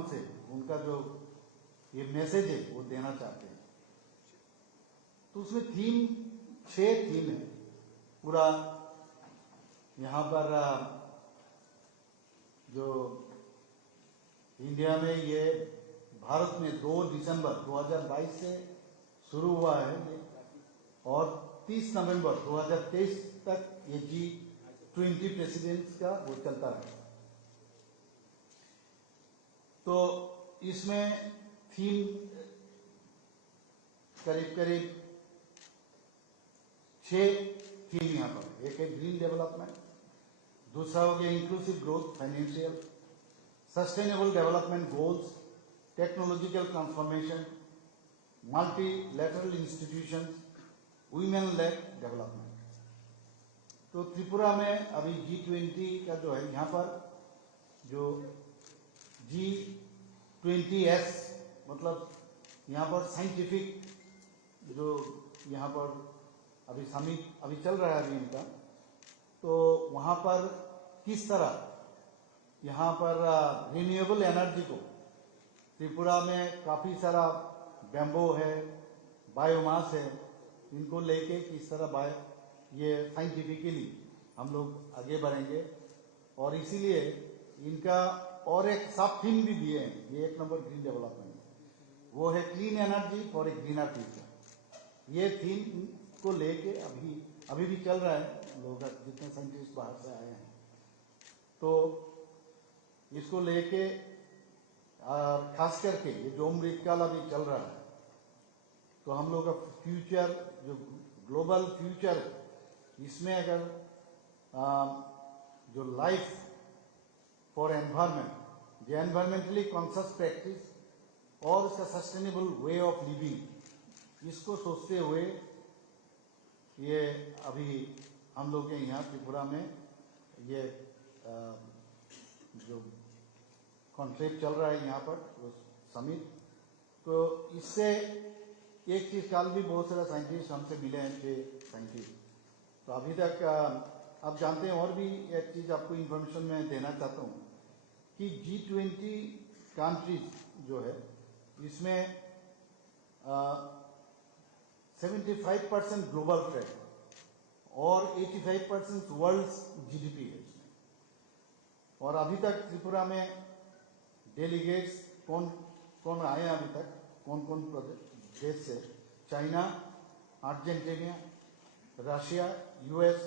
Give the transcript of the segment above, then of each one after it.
माध्यम से उनका जो ये मैसेज है वो देना चाहते हैं। तो उसमें 6 थीम है पूरा। यहाँ पर जो इंडिया में ये भारत में 2 दिसंबर 2022 से शुरू हुआ है ये, और 30 नवंबर 2023 तक ये G20 प्रेसिडेंट्स का वो चलता है। तो इसमें थीम करीब करीब 6 थीम यहाँ पर। एक है ग्रीन डेवलपमेंट, दूसरा हो गया inclusive growth, financial, sustainable development goals, technological transformation, multilateral institutions, women lead development. तो त्रिपुरा में अभी G20 का जो है यहाँ पर जो G20S मतलब यहाँ पर साइंटिफिक जो यहाँ पर अभी समिट अभी चल रहा है अभी इनका, तो वहाँ पर किस तरह यहाँ पर रिन्यूएबल एनर्जी को, त्रिपुरा में काफ़ी सारा बैम्बो है, बायोमास है, इनको लेके किस तरह ये साइंटिफिकली हम लोग आगे बढ़ेंगे। और इसीलिए इनका और एक सब थीम भी दिए हैं। ये 1 नंबर ग्रीन डेवलपमेंट, वो है clean energy for a greener future. ये थीम को लेके अभी भी चल रहा है। लोग जितने साइंटिस्ट बाहर से आए हैं तो इसको लेके खास करके ये जो अमृतकाल अभी चल रहा है, तो हम लोग का फ्यूचर जो ग्लोबल फ्यूचर है, इसमें अगर जो लाइफ फॉर एनवायरमेंट, जो एनवायरमेंटली कॉन्शियस प्रैक्टिस और इसका सस्टेनेबल वे ऑफ लिविंग, इसको सोचते हुए ये अभी हम लोग के यहाँ त्रिपुरा में ये जो कॉन्क्लेव चल रहा है यहाँ पर समिट। तो इससे एक चीज कल भी बहुत सारे साइंटिस्ट हमसे मिले हैं, 6 साइंटिस्ट। तो अभी तक आप जानते हैं, और भी एक चीज आपको इंफॉर्मेशन में देना चाहता हूँ कि G20 कंट्रीज जो है इसमें 75% ग्लोबल ट्रेड और 85% वर्ल्ड GDP है इसमें। और अभी तक त्रिपुरा में डेलीगेट्स कौन कौन आए हैं अभी तक, कौन कौन देश से? China, Argentina, Russia, US,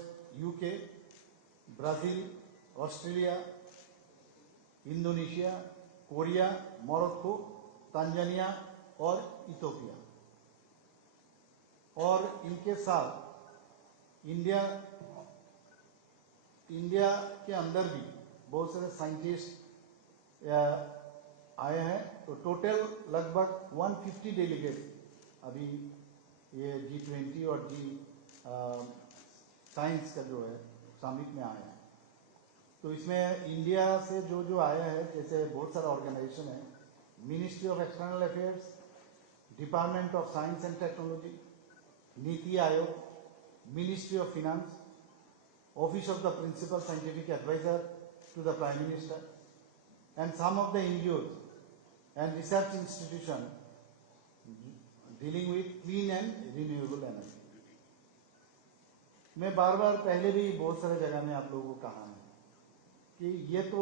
UK, Brazil, Australia, Indonesia, Korea, Morocco, Tanzania और इथियोपिया। और इनके साथ इंडिया के अंदर भी बहुत सारे साइंटिस्ट आए हैं। तो टोटल लगभग 150 डेलीगेट्स अभी ये G20 और साइंस का जो है समिट में आए हैं। तो इसमें इंडिया से जो आया है, जैसे बहुत सारा ऑर्गेनाइजेशन है, ministry of external affairs, department of science and technology, Niti Aayog, ministry of finance, office of the principal scientific adviser to the prime minister, and some of the NGOs and research institution dealing with clean and renewable energy। मैं बार बार पहले भी बहुत सारे जगह में आप लोगों को कहा है कि ये तो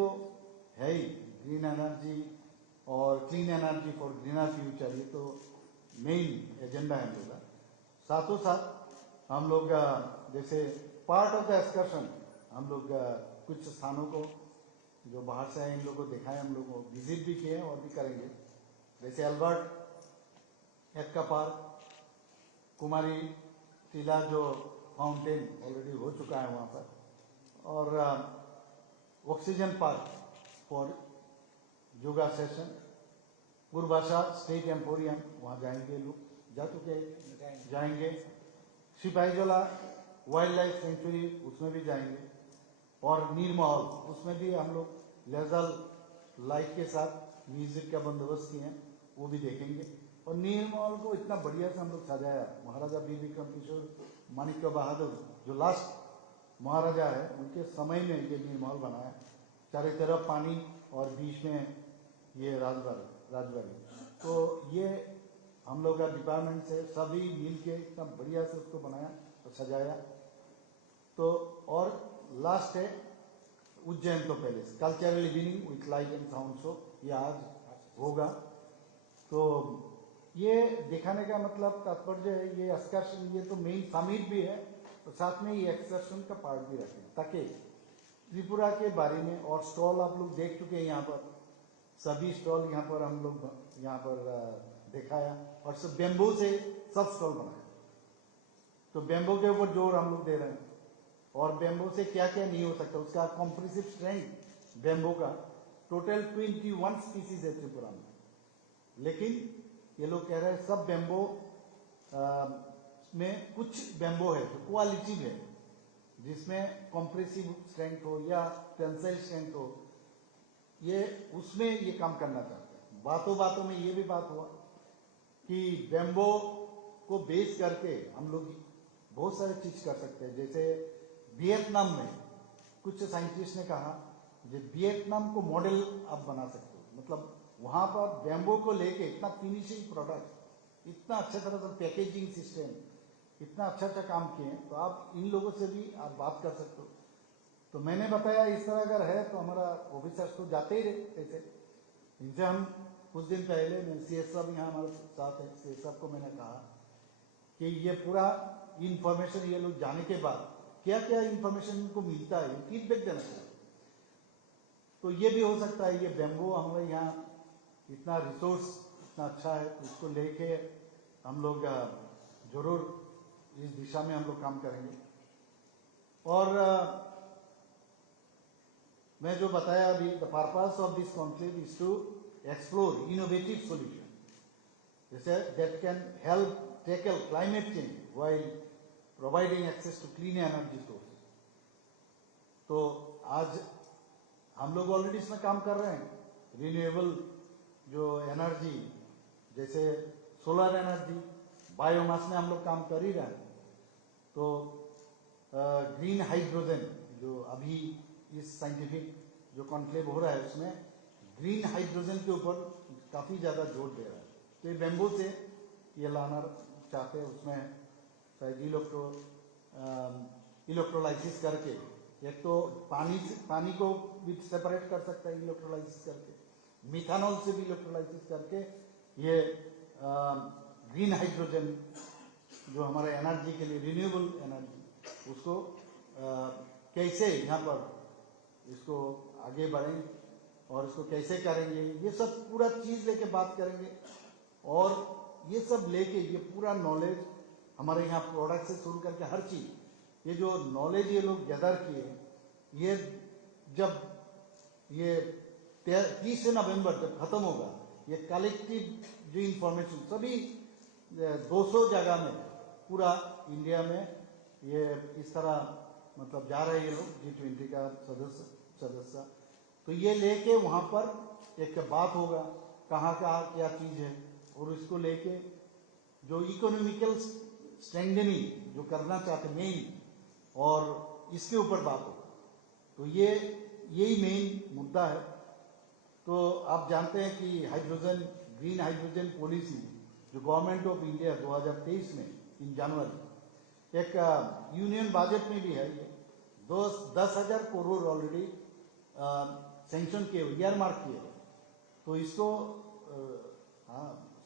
है ही ग्रीन एनर्जी और clean energy for greener future, ये तो मेन एजेंडा है हम लोग का। साथों साथ हम लोग जैसे पार्ट ऑफ द एक्सकर्शन हम लोग कुछ स्थानों को जो बाहर से आए इन लोगों को दिखाए, हम लोग को विजिट भी किए और भी करेंगे। जैसे अल्बर्ट एक्का पार्क, कुमारी टीला जो फाउंटेन ऑलरेडी हो चुका है वहाँ पर, और oxygen park for yoga session, Purbasha state emporium वहाँ जाएंगे लोग, जा चुके जाएंगे। सिपाहीजला वाइल्ड लाइफ सेंचुरी उसमें भी जाएंगे, और नीरमहल उसमें भी हम लोग लेजर लाइट के साथ म्यूजिक का बंदोबस्त किए हैं, वो भी देखेंगे। और नीरमहल को इतना बढ़िया से हम लोग सजाया, महाराजा वीर विक्रम किशोर माणिक्य बहादुर जो लास्ट महाराजा है उनके समय में ये नीरमहल बनाया। चारों तरफ पानी और बीच में ये राजबाड़ी। तो ये हम लोग का डिपार्टमेंट से सभी मिल के एकदम बढ़िया से उसको बनाया और सजाया। तो और लास्ट है उज्जैन तो palace cultural evening with light and sound show, ये आज होगा। तो ये दिखाने का मतलब तात्पर्य है ये एक्सकर्शन, ये तो मेन समिट भी है तो साथ में ये एक्सकर्शन का पार्ट भी रखें ताकि त्रिपुरा के बारे में। और स्टॉल आप लोग देख चुके हैं, यहाँ पर सभी स्टॉल यहाँ पर हम लोग यहाँ पर दिखाया और सब बेम्बो से सब स्टॉल बनाया। तो बेम्बो के ऊपर जोर हम लोग दे रहे हैं और बेम्बो से क्या क्या नहीं हो सकता, उसका कॉम्प्रेसिव स्ट्रेंथ बेम्बो का टोटल 21 स्पीसीज है त्रिपुरा में। लेकिन ये लोग कह रहे हैं सब बेम्बो में कुछ बेम्बो है जो क्वालिटी है जिसमें कॉम्प्रेसिव स्ट्रेंथ हो या टेंसाइल स्ट्रेंथ हो, ये उसमें ये काम करना चाहते हैं। बातों बातों में ये भी बात हुआ कि बेम्बो को बेस करके हम लोग बहुत सारे चीज कर सकते हैं। जैसे वियतनाम में कुछ साइंटिस्ट ने कहा जो वियतनाम को मॉडल आप बना सकते हो, मतलब वहां पर बेम्बो को लेके इतना फिनिशिंग प्रोडक्ट, इतना अच्छा तरह से पैकेजिंग सिस्टम, इतना अच्छा अच्छा काम किए हैं, तो आप इन लोगों से भी आप बात कर सकते हो। तो मैंने बताया इस तरह अगर है तो हमारा ऑफिसर्स तो जाते ही रहते थे। इनसे हम कुछ दिन पहले सीएस साहब यहाँ हमारे साथ है, सीएस साहब को मैंने कहा कि ये पूरा इंफॉर्मेशन ये लोग जाने के बाद क्या क्या इंफॉर्मेशन इनको मिलता है फीडबैक देना चाहिए। तो ये भी हो सकता है ये बेम्बो हमारे यहाँ इतना रिसोर्स इतना अच्छा है तो इसको लेके हम लोग जरूर इस दिशा में हम लोग काम करेंगे। और मैं जो बताया अभी, the purpose of this conclave is to explore innovative solution जैसे that can help tackle climate change while providing access to clean energy source. तो आज हम लोग ऑलरेडी इसमें काम कर रहे हैं, रिन्यूएबल जो एनर्जी जैसे सोलर एनर्जी, बायोमास में हम लोग काम कर ही रहे हैं। तो ग्रीन हाइड्रोजन जो अभी इस साइंटिफिक जो कॉन्क्लेव हो रहा है उसमें ग्रीन हाइड्रोजन के ऊपर काफी ज्यादा जोर दे रहा है। तो ये बेम्बो से ये लाना चाहते हैं, उसमें शायद इलेक्ट्रोलाइसिस करके एक तो पानी को भी सेपरेट कर सकता है इलेक्ट्रोलाइसिस करके, मिथानॉल से भी इलेक्ट्रोलाइसिस करके ये ग्रीन हाइड्रोजन जो हमारे एनर्जी के लिए रिन्यूएबल एनर्जी उसको कैसे यहाँ पर इसको आगे बढ़ें और इसको कैसे करेंगे, ये सब पूरा चीज लेके बात करेंगे। और ये सब लेके ये पूरा नॉलेज हमारे यहाँ प्रोडक्ट से शुरू करके हर चीज ये जो नॉलेज ये लोग गैदर किए, ये जब ये 30 नवंबर जब खत्म होगा ये कलेक्टिव जो इंफॉर्मेशन सभी 200 जगह में पूरा इंडिया में ये इस तरह मतलब जा रहे हैं ये लोग G20 का सदस्य। तो ये लेके वहां पर एक बात होगा कहाँ कहाँ क्या चीज है और इसको लेके जो इकोनॉमिकल स्ट्रेंथनिंग जो करना चाहते मेन और इसके ऊपर बात होगा। तो ये यही मेन मुद्दा है। तो आप जानते हैं कि हाइड्रोजन ग्रीन हाइड्रोजन पॉलिसी जो गवर्नमेंट ऑफ इंडिया 2023 में इन जनवरी एक यूनियन बजट में भी है, ये 10,000 करोड़ ऑलरेडी सैंक्शन किए हुए ईयरमार्क किए। तो इसको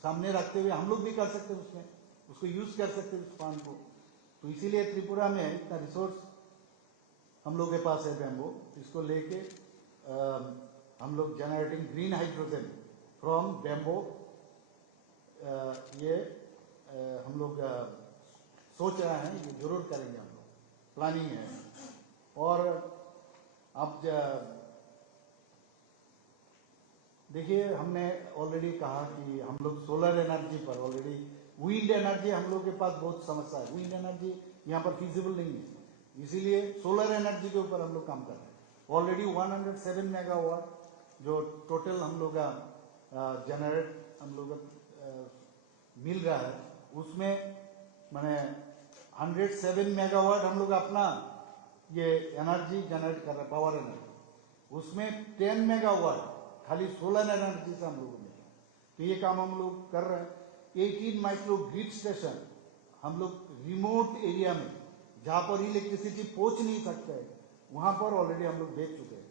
सामने रखते हुए हम लोग भी कर सकते हैं, उसमें उसको यूज कर सकते हैं उस फंड को। तो इसीलिए त्रिपुरा में इतना रिसोर्स हम लोग के पास है बेम्बो, इसको लेके हम लोग generating green hydrogen from bamboo ये हम लोग सोच रहे हैं, ये जरूर करेंगे, हम लोग प्लानिंग है। और अब देखिए हमने ऑलरेडी कहा कि हम लोग सोलर एनर्जी पर ऑलरेडी, विंड एनर्जी हम लोग के पास बहुत समस्या है, विंड एनर्जी यहाँ पर फिजिबल नहीं है, इसीलिए सोलर एनर्जी के ऊपर हम लोग काम कर रहे हैं। ऑलरेडी 107 मेगावाट जो टोटल हम लोग का जनरेट हम लोग मिल रहा है, उसमें मैंने 107 मेगावाट हम लोग अपना ये एनर्जी जनरेट कर रहे हैं, पावर एनर्जी। उसमें 10 मेगावाट खाली सोलर एनर्जी से हम लोग को मिला। तो ये काम हम लोग कर रहे हैं। 18 माइक्रो ग्रिड स्टेशन हम लोग रिमोट एरिया में जहां पर इलेक्ट्रिसिटी पहुंच नहीं सकते वहां पर ऑलरेडी हम लोग देख चुके हैं,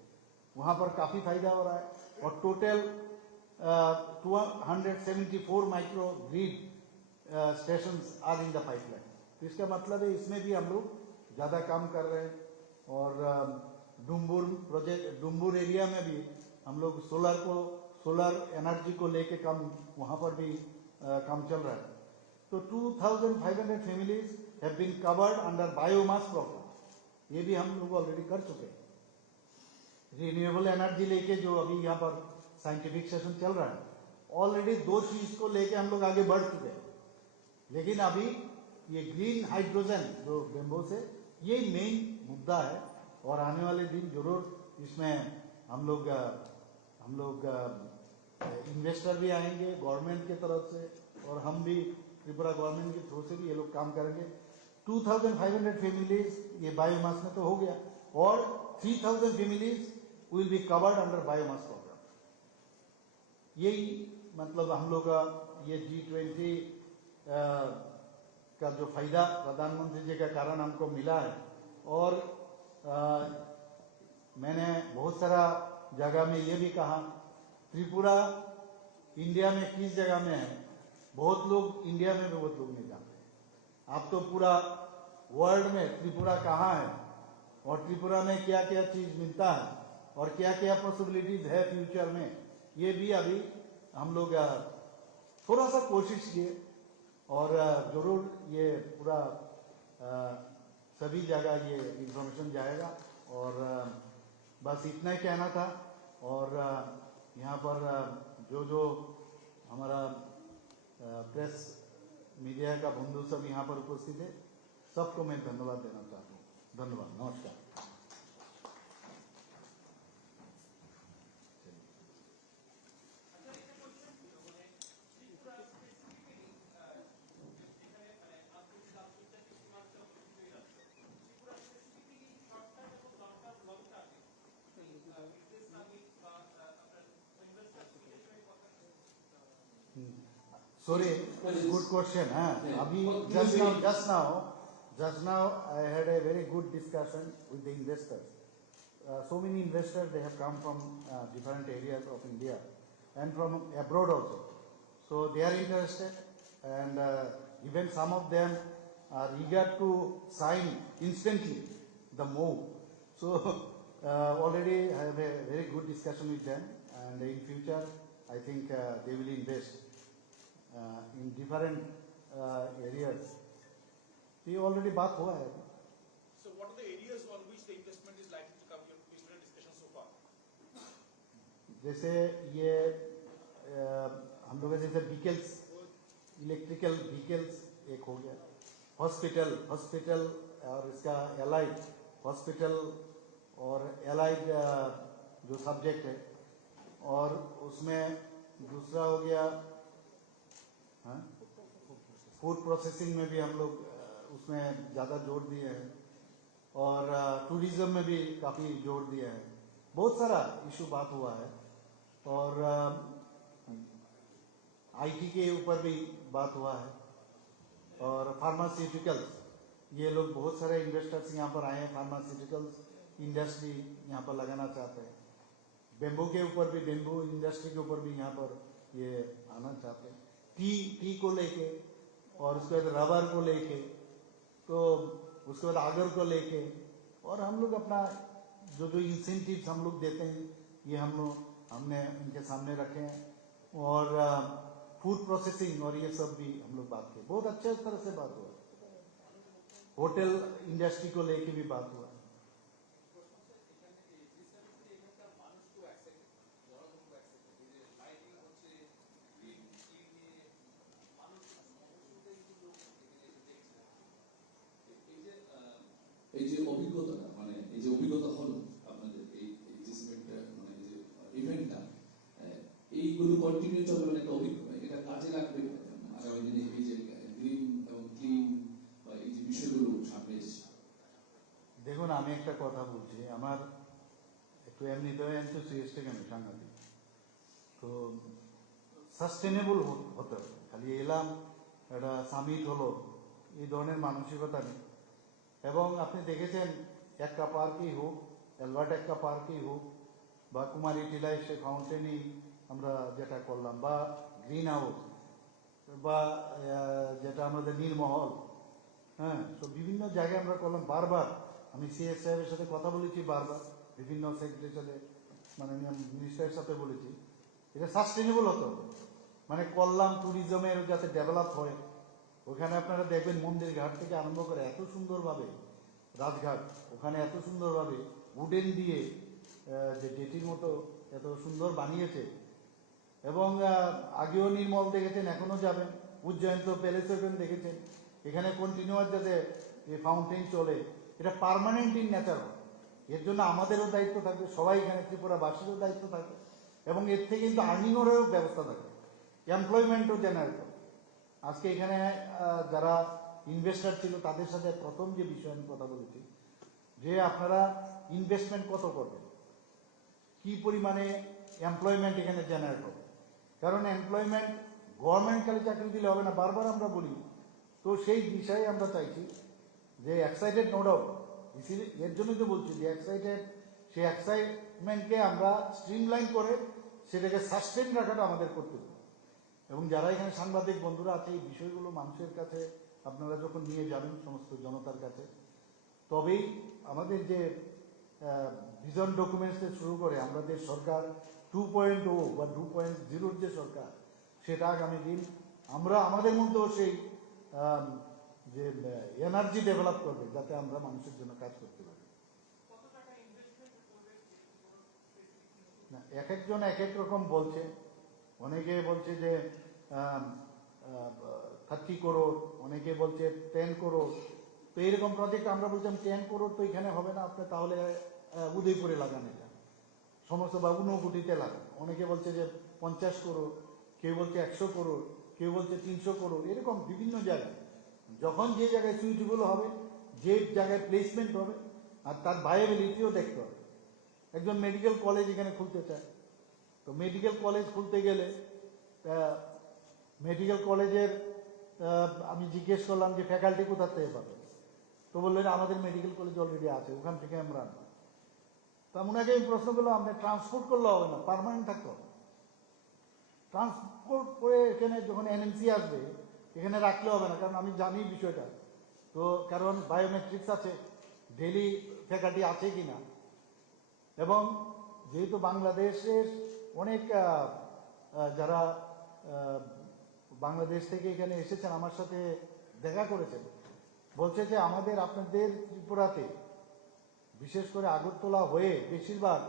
वहां पर काफी फायदा हो रहा है। और total 274 micro grid stations are in the pipeline. तो इसका मतलब है इसमें भी हम लोग ज्यादा काम कर रहे हैं। और डुम्बुर प्रोजेक्ट, डुम्बुर एरिया में भी हम लोग सोलर एनर्जी को लेके काम, वहां पर भी काम चल रहा है। तो 2500 families have been covered under biomass programme, ये भी हम लोग ऑलरेडी कर चुके हैं। रिन्यूएबल एनर्जी लेके जो अभी यहाँ पर साइंटिफिक सेशन चल रहा है, ऑलरेडी 2 चीज को लेके हम लोग आगे बढ़ चुके हैं। लेकिन अभी ये ग्रीन हाइड्रोजन जो बेम्बो से, ये मेन मुद्दा है। और आने वाले दिन जरूर इसमें हम लोग इन्वेस्टर भी आएंगे गवर्नमेंट की तरफ से, और हम भी त्रिपुरा गवर्नमेंट के थ्रू से भी ये लोग काम करेंगे। 2500 फैमिलीज ये बायोमास में तो हो गया, और 3000 families will be covered under biomass programme. यही मतलब हम लोग का ये G20 का जो फायदा प्रधानमंत्री जी के कारण हमको मिला है। और मैंने बहुत सारा जगह में ये भी कहा, त्रिपुरा इंडिया में किस जगह में है, बहुत लोग इंडिया में भी बहुत लोग नहीं जानते। आप तो पूरा वर्ल्ड में त्रिपुरा कहाँ है और त्रिपुरा में क्या क्या चीज मिलता है और क्या क्या पॉसिबिलिटीज है फ्यूचर में, ये भी अभी हम लोग थोड़ा सा कोशिश किए। और जरूर ये पूरा सभी जगह ये इंफॉर्मेशन जाएगा। और बस इतना ही कहना था। और यहाँ पर जो हमारा प्रेस मीडिया का बंधु सब यहाँ पर उपस्थित है, सबको मैं धन्यवाद देना चाहता हूँ। धन्यवाद, नमस्कार। Sorry, good question. Abhi just now I had a very good discussion with the investors. So many investors, they have come from different areas of India and from abroad also. So they are interested, and even some of them are eager to sign instantly the move. So already I have a very good discussion with them, and in future I think they will invest in different areas. ये already बात हुआ है। So what are the areas on which the investment is likely to come? You have been in discussion so far. जैसे ये हम लोग जैसे vehicles, electrical vehicles एक हो गया, हॉस्पिटल और इसका एलाइड हॉस्पिटल और एलाइड जो सब्जेक्ट है, और उसमें दूसरा हो गया फूड प्रोसेसिंग में भी हम लोग उसमें ज़्यादा जोर दिए हैं, और टूरिज्म में भी काफ़ी जोर दिया है। बहुत सारा इशू बात हुआ है, और आईटी के ऊपर भी बात हुआ है, और फार्मास्यूटिकल्स, ये लोग बहुत सारे इन्वेस्टर्स यहाँ पर आए हैं, फार्मास्यूटिकल्स इंडस्ट्री यहाँ पर लगाना चाहते हैं। बेम्बू के ऊपर भी, बेम्बू इंडस्ट्री के ऊपर भी यहाँ पर ये आना चाहते हैं। टी को लेके, और उसके बाद रबर को लेके, तो उसके बाद आगर को लेके, और हम लोग अपना जो इंसेंटिव्स हम लोग देते हैं ये हमने इनके सामने रखे हैं। और फूड प्रोसेसिंग और ये सब भी हम लोग बात किए, बहुत अच्छे तरह से बात हुआ। होटल इंडस्ट्री को लेके भी बात हुआ। এই যে অভিজ্ঞতাটা, মানে এই যে অভিজ্ঞতা হলো আপনাদের এই যে মানে যে ইভেন্টটা, এইগুলো কন্টিনিউ চলবে, মানে একটা অভিজ্ঞতা, এটা কাজে লাগবে আগামী দিনে এই যে গ্রিন এবং ক্লিন বা এই যে বিষয়গুলো সামনে এসেছে। দেখুন, আমি একটা কথা বলছি, আমার একটু এমনিতে এনথুসিয়াস্টিক আমি সাংঘাতিক। তো সাস্টেনেবল হতে হবে। খালি এলাম একটা সামিট হলো এই ধরনের মানসিকতা নেই। এবং আপনি দেখেছেন একটা পার্কেই হোক, অ্যালবার্ট একটা পার্কেই হোক, বা কুমারী টিলায় সে ফাউন্টেনই আমরা যেটা করলাম, বা গ্রিন হাউস, বা যেটা আমাদের নীলমহল, হ্যাঁ, তো বিভিন্ন জায়গায় আমরা করলাম। বারবার আমি সিএস সাহেবের সাথে কথা বলেছি, বারবার বিভিন্ন সেক্রেটারির সাথে, মাননীয় মিনিস্টারের সাথে বলেছি, এটা সাস্টেনেবল হতে হবে। মানে করলাম ট্যুরিজমের যাতে ডেভেলপ হয়। ওখানে আপনারা দেখবেন মন্দির ঘাট থেকে আরম্ভ করে এত সুন্দরভাবে রাজঘাট, ওখানে এত সুন্দরভাবে উডেন দিয়ে যে জেটির মতো এত সুন্দর বানিয়েছে। এবং আগেও নির্মল দেখেছেন, এখনো যাবেন। উজ্জয়ন তো প্যালেস দেখেছেন, এখানে কন্টিনিউয়াস যাতে এই ফাউন্টেন চলে, এটা পার্মানেন্ট ইন নেচার হয়। এর জন্য আমাদেরও দায়িত্ব থাকবে, সবাই এখানে ত্রিপুরাবাসীরও দায়িত্ব থাকবে, এবং এর থেকে কিন্তু আর্নিংয়েরও ব্যবস্থা থাকবে, এমপ্লয়মেন্টও জেনারেট হবে। আজকে এখানে যারা ইনভেস্টার ছিল তাদের সাথে প্রথম যে বিষয়ে আমি কথা বলেছি, যে আপনারা ইনভেস্টমেন্ট কত করবেন, কি পরিমাণে এমপ্লয়মেন্ট এখানে জেনারেট হবে। কারণ এমপ্লয়মেন্ট গভর্নমেন্ট খালি চাকরি দিলে হবে না, বারবার আমরা বলি। তো সেই বিষয়ে আমরা চাইছি যে এক্সাইটেড নো ডাউট, এর জন্যই তো বলছি যে এক্সাইটেড, সেই এক্সাইটমেন্টকে আমরা স্ট্রিমলাইন করে সেটাকে সাস্টেন রাখাটা আমাদের করতে হবে। এবং যারা এখানে সাংবাদিক বন্ধুরা আছে, এই বিষয়গুলো মানুষের কাছে আপনারা যখন নিয়ে যাবেন সমস্ত জনতার কাছে, তবেই আমাদের যে ভিজন ডকুমেন্টস থেকে শুরু করে আমাদের সরকার 2.0 বা 2.0 যে সরকার, সেটা আগামী দিন আমরা আমাদের মধ্যেও সেই যে এনার্জি ডেভেলপ করবে, যাতে আমরা মানুষের জন্য কাজ করতে পারি। না, এক একজন এক এক রকম বলছে। অনেকে বলছে যে 30 করোড়, অনেকে বলছে 10 করোড়। তো এইরকম প্রজেক্ট আমরা বলছিলাম 10 করোড় তো এখানে হবে না, আপনি তাহলে উদয়পুরে লাগান, এটা সমস্ত বা ঊনকোটিতে লাগান। অনেকে বলছে যে 50 করোড়, কেউ বলছে 100 করোড়, কেউ বলছে 300 করোড়, এরকম বিভিন্ন জায়গায়। যখন যে জায়গায় সুইটেবল হবে, যে জায়গায় প্লেসমেন্ট হবে, আর তার ভায়াবিলিটিও দেখতে হবে। একজন মেডিকেল কলেজ এখানে খুলতে চায়, তো মেডিকেল কলেজ খুলতে গেলে মেডিকেল কলেজের আমি জিজ্ঞেস করলাম যে ফ্যাকাল্টি কোথা থেকে পাবে, তো বললেন আমাদের মেডিকেল কলেজ অলরেডি আছে, ওখান থেকে আমরা আনবো। তা ওনাকে আমি প্রশ্ন করলাম, আপনি ট্রান্সপোর্ট করলে হবে না, পার্মানেন্ট থাকতে হবে। ট্রান্সপোর্ট করে এখানে যখন এনএমসি আসবে, এখানে রাখলে হবে না, কারণ আমি জানি বিষয়টা। তো কারণ বায়োমেট্রিক্স আছে, ডেলি ফ্যাকাল্টি আছে কিনা। এবং যেহেতু বাংলাদেশের অনেক যারা বাংলাদেশ থেকে এখানে এসেছেন, আমার সাথে দেখা করেছেন, বলছে যে আমাদের আপনাদের ত্রিপুরাতে বিশেষ করে আগরতলা হয়ে বেশিরভাগ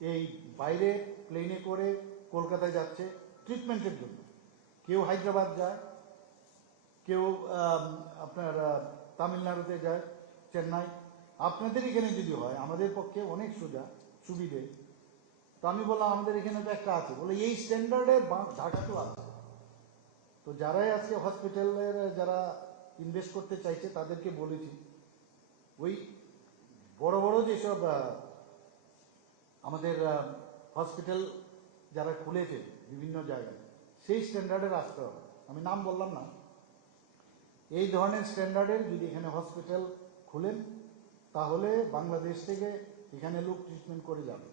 এই বাইরে প্লেনে করে কলকাতায় যাচ্ছে ট্রিটমেন্টের জন্য। কেউ হায়দ্রাবাদ যায়, কেউ আপনার তামিলনাড়ুতে যায়, চেন্নাই। আপনাদের এখানে যদি হয় আমাদের পক্ষে অনেক সুবিধে। তো আমি বললাম আমাদের এখানে তো একটা আছে, বলে এই স্ট্যান্ডার্ডে ঢাকাতেও আছে। তো যারাই আজকে হসপিটালের যারা ইনভেস্ট করতে চাইছে তাদেরকে বলেছি, ওই বড় বড় যেসব আমাদের হসপিটাল যারা খুলেছে বিভিন্ন জায়গায়, সেই স্ট্যান্ডার্ডের আসতে হবে। আমি নাম বললাম না, এই ধরনের স্ট্যান্ডার্ডের যদি এখানে হসপিটাল খুলেন, তাহলে বাংলাদেশ থেকে এখানে লোক ট্রিটমেন্ট করে যাবে।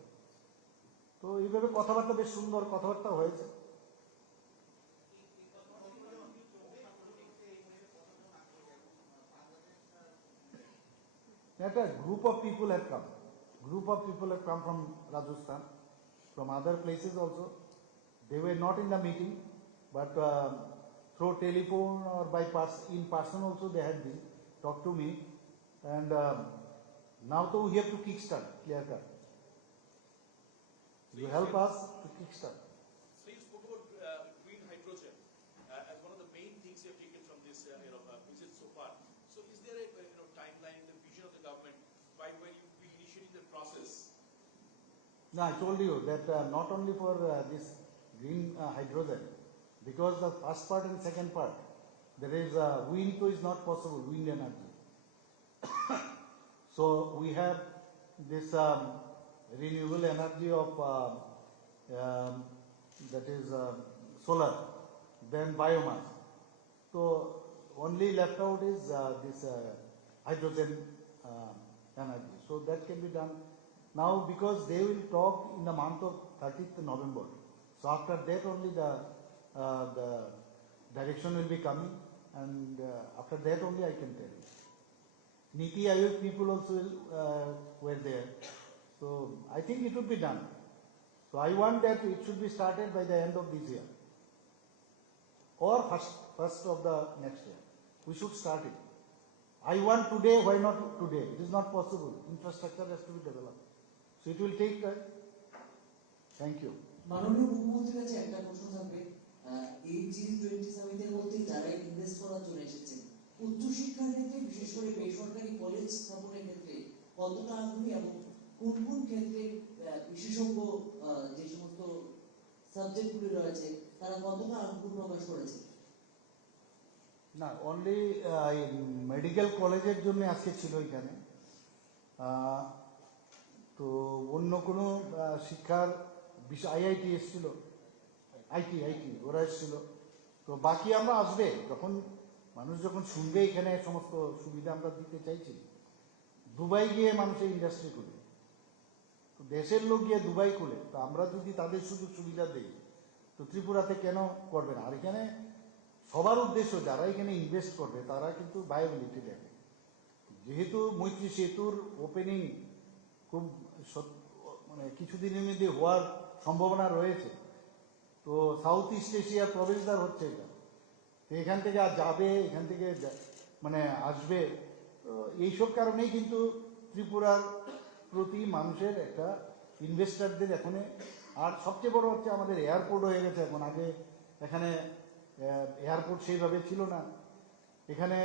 তো এইভাবে কথাবার্তা, বেশ সুন্দর কথাবার্তা হয়েছে। একটা group of people have come. Group of people have come from Rajasthan, from other places also. They were not in the meeting, but through telephone or by in person also they had been talked to me. And now so we have to kickstart, clear cut. You help us to kickstart. So you spoke about green hydrogen as one of the main things you have taken from this visit so far. So is there a timeline, the vision of the government by when you will be initiating the process? No, I told you that not only for this green hydrogen, because the first part and second part, there is wind, so is not possible, wind energy. So we have this renewable energy of that is solar, then biomass. So only left out is this hydrogen energy. So that can be done now because they will talk in the month of 30th November. So after that only the direction will be coming, and after that only I can tell you. Niti Aayog people also were there. So I think it would be done. So I want that it should be started by the end of this year or first of the next year. We should start it. I want today, why not today? It is not possible. Infrastructure has to be developed. So it will take time. Thank you. মাননীয় মুখ্যমন্ত্রীর কাছে একটা প্রশ্ন থাকবে, এই G20 সামিটের মধ্যে যারা invest করার জন্য এসেছেন উচ্চশিক্ষার ক্ষেত্রে বিশেষ করে বেসরকারি কলেজ স্থাপনের ক্ষেত্রে কতটা আগ্রহী এবং কোন কোন ক্ষেত্রে বিশেষজ্ঞ যে সমস্ত সাবজেক্টগুলি রয়েছে তারা কতটা আগ্রহ প্রকাশ করেছে? না, অনলি মেডিকেল কলেজের জন্য আজকে ছিল এখানে। তো অন্য কোনো শিক্ষার বিষয় আইআইটি এসেছিল, আইটি ওরা এসেছিল। তো বাকি আমরা আসবে যখন মানুষ যখন শুনবে এখানে সমস্ত সুবিধা আমরা দিতে চাইছি। দুবাই গিয়ে মানুষের ইন্ডাস্ট্রি খুলে, তো দেশের লোক গিয়ে দুবাই খুলে, তো আমরা যদি তাদের সুযোগ সুবিধা দিই তো ত্রিপুরাতে কেন করবে না? আর এখানে সবার উদ্দেশ্য যারা এখানে ইনভেস্ট করবে তারা কিন্তু ভায়াবিলিটি দেখে। যেহেতু মৈত্রী সেতুর ওপেনিং খুব মানে কিছুদিনের মধ্যে হওয়ার সম্ভাবনা রয়েছে, তো সাউথ ইস্ট এশিয়ার প্রবেশদ্বার হচ্ছে এটা। তো এখান থেকে আর যাবে, এখান থেকে মানে আসবে, তো এইসব কারণেই কিন্তু ত্রিপুরার প্রতি মানুষের একটা ইনভেস্টারদের এখানে। আর সবচেয়ে বড় হচ্ছে আমাদের এয়ারপোর্ট হয়ে গেছে এখন। আগে এখানে এয়ারপোর্ট সেইভাবে ছিল না। এখানে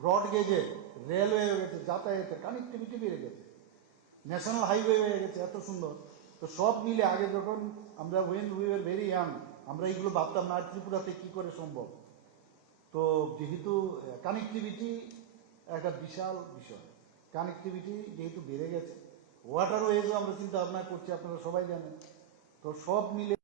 ব্রড গেজে রেলওয়ে হয়ে গেছে, যাতায়াতের কানেক্টিভিটি বেড়ে গেছে, ন্যাশনাল হাইওয়ে হয়ে গেছে, এত সুন্দর। তো সব মিলে আগে যখন আমরা when we were very young আমরা এইগুলো ভাবতাম না, আর ত্রিপুরাতে কি করে সম্ভব। তো যেহেতু কানেক্টিভিটি একটা বিশাল বিষয়, কানেক্টিভিটি যেহেতু বেড়ে গেছে, ওয়াটারওয়েজও আমরা চিন্তা ভাবনা করছি, আপনারা সবাই জানেন। তো সব মিলে